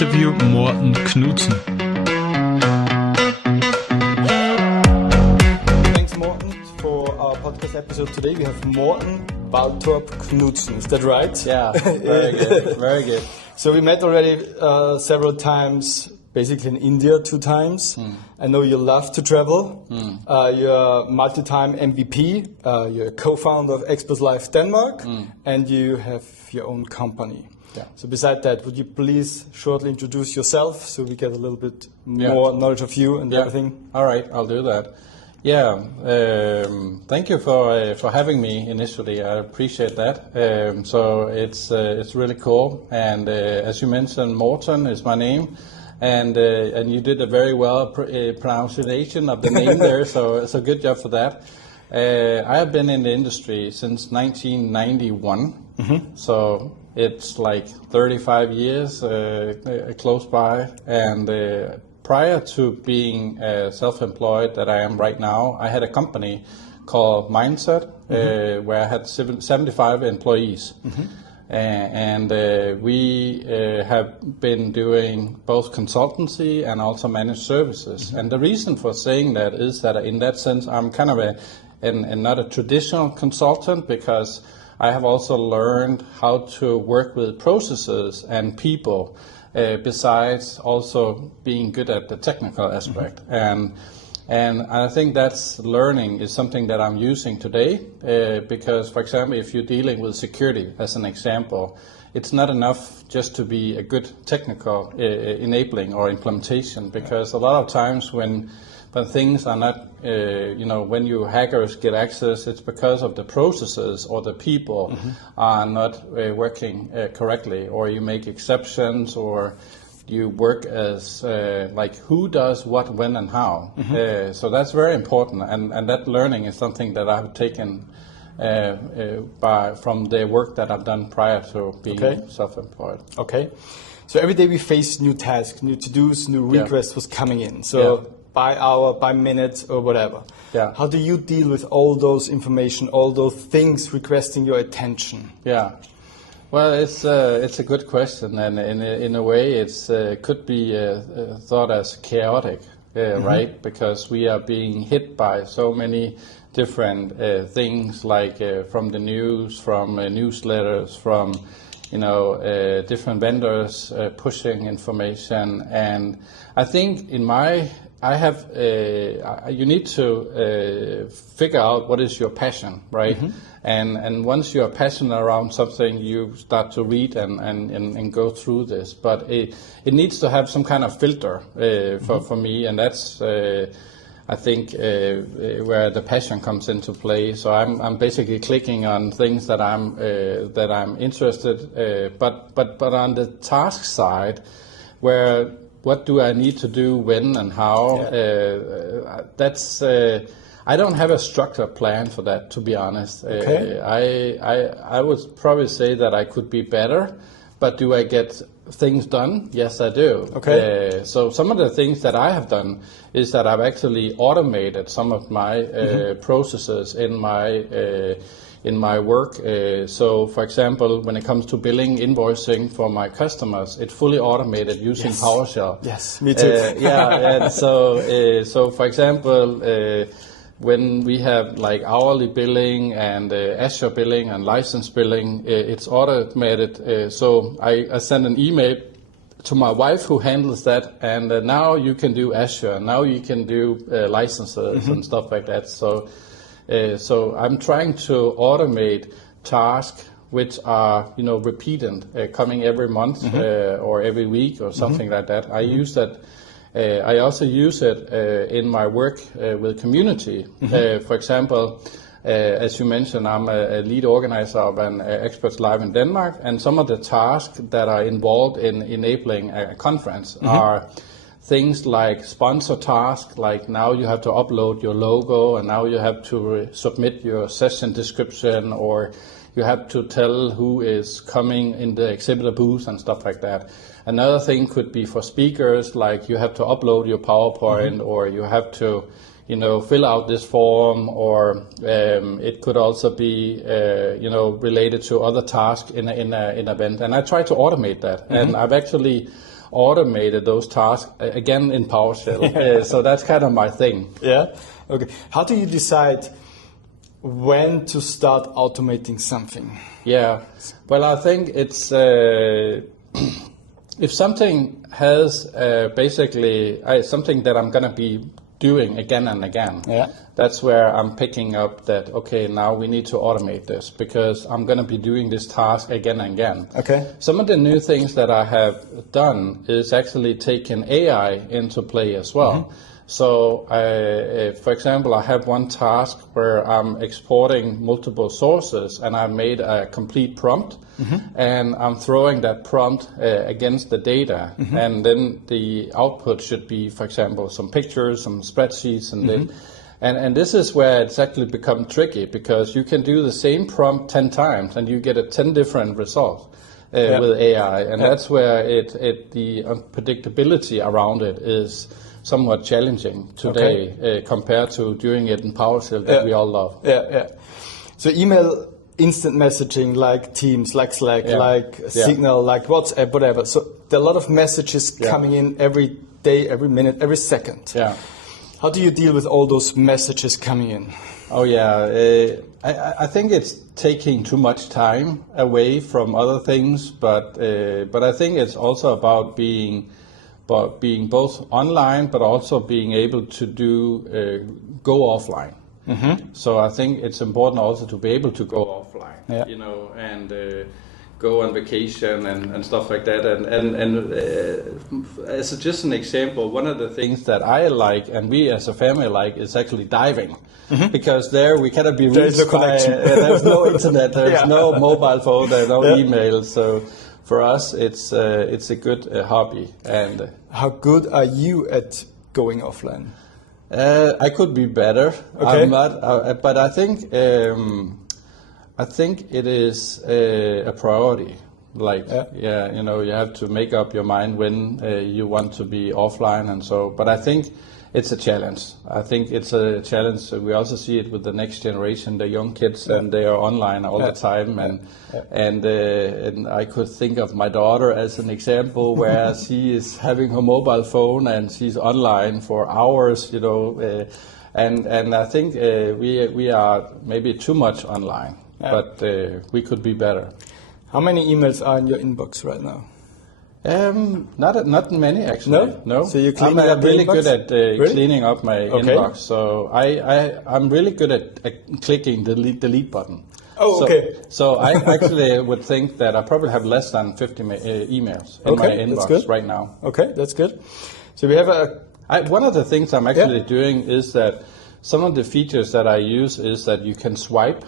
interview Morten Knudsen. Thanks, Morten, for our podcast episode today. We have Morten Waltorp Knudsen. Is that right? Yeah, very good, very good. So we met already several times, basically in India 2 times. I know you love to travel. You're a multi-time MVP. You're a co-founder of ExpertsLive Denmark, and you have your own company. Yeah. So beside that, would you please shortly introduce yourself so we get a little bit more knowledge of you and everything? All right, I'll do that. Yeah, thank you for having me initially. I appreciate that. So it's really cool. And as you mentioned, Morten is my name. And you did a very well pronunciation of the name there, so good job for that. I have been in the industry since 1991, so it's like 35 years close by. And prior to being self-employed that I am right now, I had a company called Mindset, where I had 75 employees. And we have been doing both consultancy and also managed services. And the reason for saying that is that in that sense, I'm kind of not a traditional consultant, because I have also learned how to work with processes and people, besides also being good at the technical aspect. And I think that's learning is something that I'm using today, because, for example, if you're dealing with security, as an example, it's not enough just to be a good technical enabling or implementation, because a lot of times when things are not, when you hackers get access, it's because of the processes or the people are not working correctly, or you make exceptions, or you work as like who does what, when, and how. So that's very important, and that learning is something that I've taken from the work that I've done prior to being self-employed. Okay. So every day we face new tasks, new to-dos, new requests was coming in. So by hour, by minute, or whatever. Yeah. How do you deal with all those information, all those things requesting your attention? Yeah. Well, it's a good question, and in a way, it's could be thought as chaotic, right? Because we are being hit by so many different things, like from the news, from newsletters, from different vendors pushing information, and I think you need to figure out what is your passion, right? And once you are passionate around something, you start to read and go through this. But it needs to have some kind of filter for me, and that's I think where the passion comes into play. So I'm basically clicking on things that I'm interested. But on the task side, where what do I need to do, when and how? That's I don't have a structured plan for that, to be honest. I would probably say that I could be better, but do I get things done? Yes, I do. So some of the things that I have done is that I've actually automated some of my processes in my work. So, for example, when it comes to billing, invoicing for my customers, it's fully automated using PowerShell. Yes, me too. And so for example, when we have like hourly billing and Azure billing and license billing, it's automated. So I send an email to my wife who handles that, and now you can do Azure, now you can do licenses and stuff like that. So I'm trying to automate tasks which are repeated, coming every month or every week or something like that. I use that. I also use it in my work with community. For example, as you mentioned, I'm a lead organizer of an ExpertsLive in Denmark, and some of the tasks that are involved in enabling a conference are things like sponsor tasks, like now you have to upload your logo, and now you have to submit your session description, or you have to tell who is coming in the exhibitor booth and stuff like that. Another thing could be for speakers, like you have to upload your PowerPoint, or you have to fill out this form, or it could also be related to other tasks in an event. And I try to automate that, and I've actually automated those tasks again in PowerShell. So that's kind of my thing. Yeah. Okay. How do you decide when to start automating something? Yeah. Well, I think it's if something has basically something that I'm going to be doing again and again, that's where I'm picking up that, okay, now we need to automate this because I'm going to be doing this task again and again. Okay. Some of the new things that I have done is actually taking AI into play as well. So, for example, I have one task where I'm exporting multiple sources and I've made a complete prompt and I'm throwing that prompt against the data. And then the output should be, for example, some pictures, some spreadsheets, and this is where it's actually become tricky because you can do the same prompt 10 times and you get 10 different results with AI. And that's where the unpredictability around it is somewhat challenging today compared to doing it in PowerShell that we all love. So email, instant messaging like Teams, like Slack, like Signal, like WhatsApp, whatever. So there are a lot of messages coming in every day, every minute, every second. How do you deal with all those messages coming in? Oh yeah, I think it's taking too much time away from other things, but I think it's also about being both online, but also being able to go offline. So I think it's important also to be able to go offline, you know, and go on vacation and stuff like that. And as just an example, one of the things that I like and we as a family like is actually diving. Because there we cannot be reached by, there's no internet, there's no mobile phone, there's no email. So for us, it's a good hobby. And how good are you at going offline? I could be better. Okay. I'm not, but I think it is a priority. Like, you know, you have to make up your mind when you want to be offline and so. But I think it's a challenge. I think it's a challenge. We also see it with the next generation, the young kids, and they are online all the time. And I could think of my daughter as an example where she is having her mobile phone and she's online for hours, you know. And I think we are maybe too much online, but we could be better. How many emails are in your inbox right now? Not many actually. No. So you're cleaning up really inbox? good at cleaning up my inbox. So I'm really good at clicking the delete button. Oh, okay. So I actually would think that I probably have less than 50 emails in my inbox right now. Okay, that's good. So we have one of the things I'm actually doing is that some of the features that I use is that you can swipe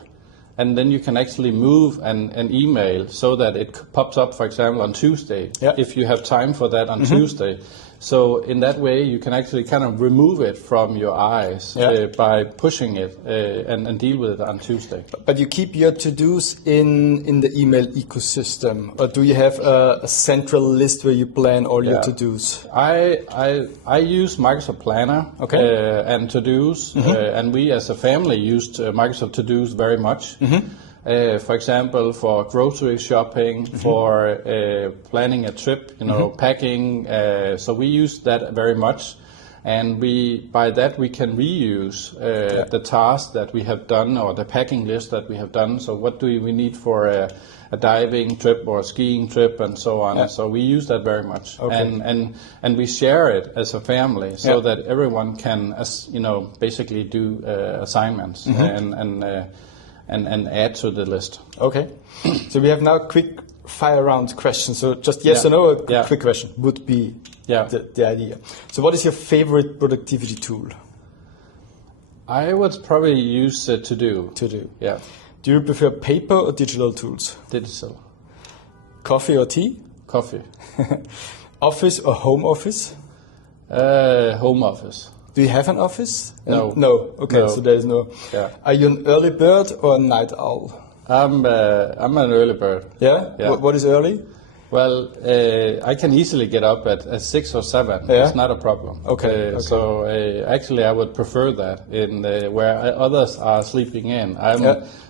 and then you can actually move an email so that it pops up, for example, on Tuesday, if you have time for that on Tuesday. So in that way, you can actually kind of remove it from your eyes by pushing it and deal with it on Tuesday. But you keep your to-dos in the email ecosystem, or do you have a central list where you plan all your to-dos? I use Microsoft Planner and to-dos, and we as a family used Microsoft to-dos very much. For example, for grocery shopping, for planning a trip, you know, packing. So we use that very much, and by that we can reuse the tasks that we have done or the packing list that we have done. So what do we need for a diving trip or a skiing trip and so on. So we use that very much, and we share it as a family so that everyone can, you know, basically do assignments and add to the list. Okay. So we have now quick fire round questions. So just yes or no, a quick question would be the idea. So what is your favorite productivity tool? I would probably use To-Do. To-Do. Yeah. Do you prefer paper or digital tools? Digital. Coffee or tea? Coffee. Office or home office? Home office. Do you have an office? No. No. Okay, no. so there is no. Yeah. Are you an early bird or a night owl? I'm an early bird. Yeah? What is early? Well, I can easily get up at 6 or 7. Yeah? It's not a problem. Okay. So actually, I would prefer that in where others are sleeping in.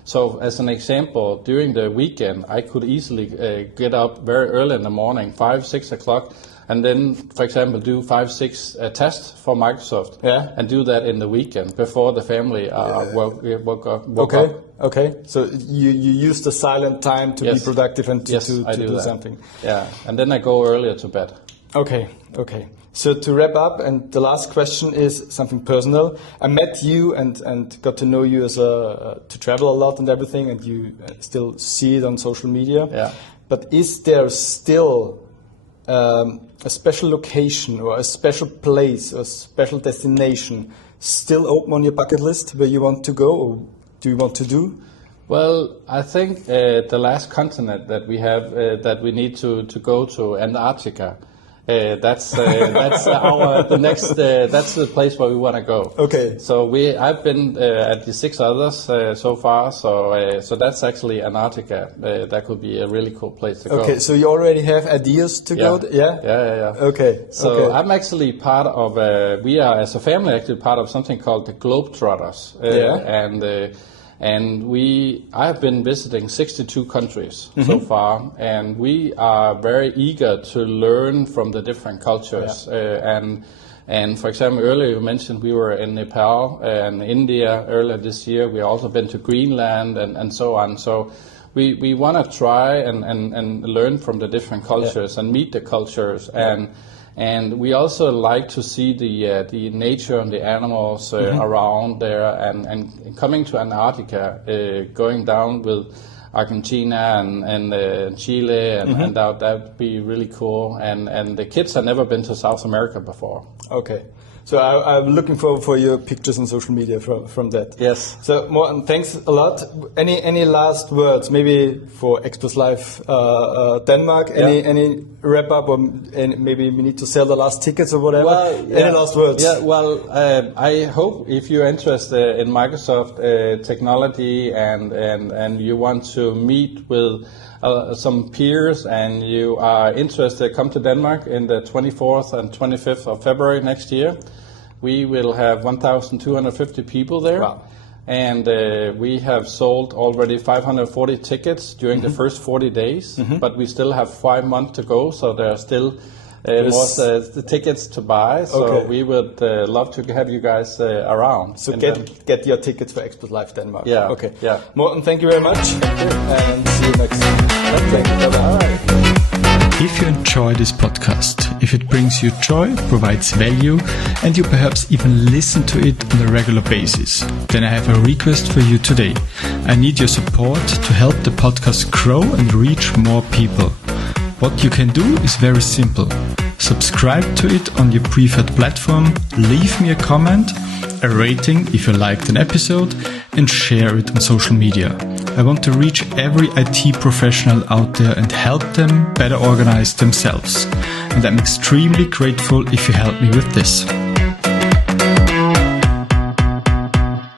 So as an example, during the weekend, I could easily get up very early in the morning, 5, 6 o'clock, and then, for example, do 5-6 tests for Microsoft, and do that in the weekend before the family woke up. Okay. So you use the silent time to be productive and to do something. Yeah, and then I go earlier to bed. Okay. So to wrap up, and the last question is something personal. I met you and got to know you as to travel a lot and everything, and you still see it on social media. Yeah. But is there still a special location or a special place or a special destination still open on your bucket list where you want to go or do you want to do? Well, I think the last continent that we have that we need to go to, Antarctica. That's the next. That's the place where we want to go. Okay. So I've been at the 6 others so far. So that's actually Antarctica. That could be a really cool place to go. Okay. So you already have ideas to go? Yeah. Okay. So I'm actually part of. We are as a family actually part of something called the Globetrotters. And I have been visiting 62 countries so far, and we are very eager to learn from the different cultures. And for example, earlier you mentioned we were in Nepal and India earlier this year. We also been to Greenland and so on. So we want to try and learn from the different cultures and meet the cultures and we also like to see the nature and the animals around there, and coming to Antarctica, going down with Argentina and Chile, and that would be really cool. And the kids have never been to South America before. Okay. So I'm looking forward for your pictures on social media from that. Yes. So Morten, thanks a lot. Any last words, maybe for ExpertsLive Denmark? Any wrap up, or maybe we need to sell the last tickets or whatever? Well, any last words? Yeah. Well, I hope if you're interested in Microsoft technology and you want to meet with some peers and you are interested, come to Denmark in the 24th and 25th of February next year. We will have 1,250 people there. Wow. And we have sold already 540 tickets during the first 40 days, but we still have 5 months to go, so there are still more the tickets to buy. So we would love to have you guys around. So get your tickets for ExpertsLive Denmark. Yeah. Okay. Yeah. Morten, thank you very much. Thank you. And see you next time. Thank you. Bye-bye. If you enjoy this podcast, if it brings you joy, provides value, and you perhaps even listen to it on a regular basis, then I have a request for you today. I need your support to help the podcast grow and reach more people. What you can do is very simple. Subscribe to it on your preferred platform, leave me a comment, a rating if you liked an episode, and share it on social media. I want to reach every IT professional out there and help them better organize themselves. And I'm extremely grateful if you help me with this.